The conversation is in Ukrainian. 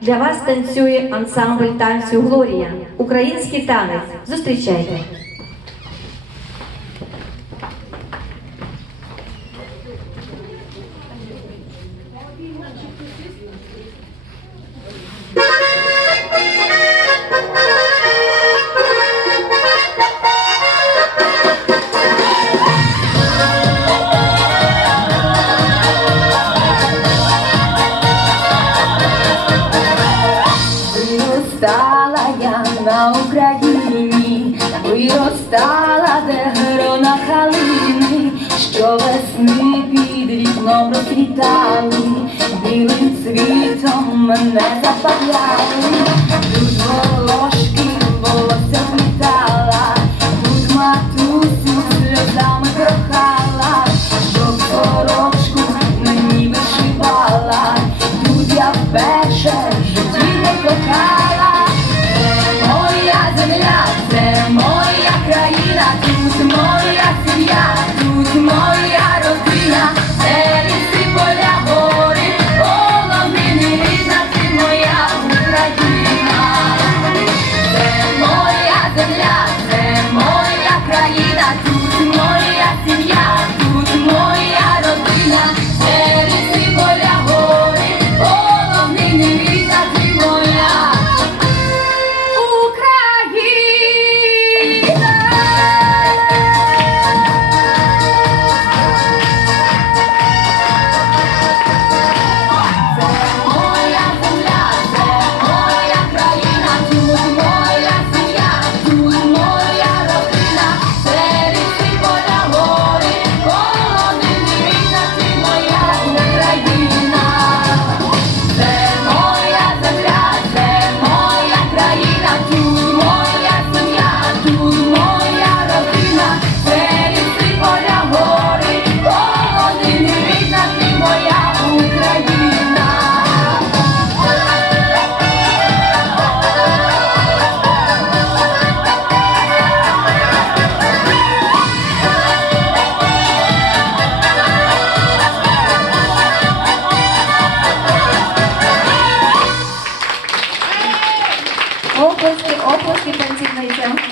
Для вас танцює ансамбль танцю Глорія. Український танець. Зустрічайте. На Україні, виростала де грона калини, що весни під вікном розквітали, білим світом мене запаяли. Тут Kita 下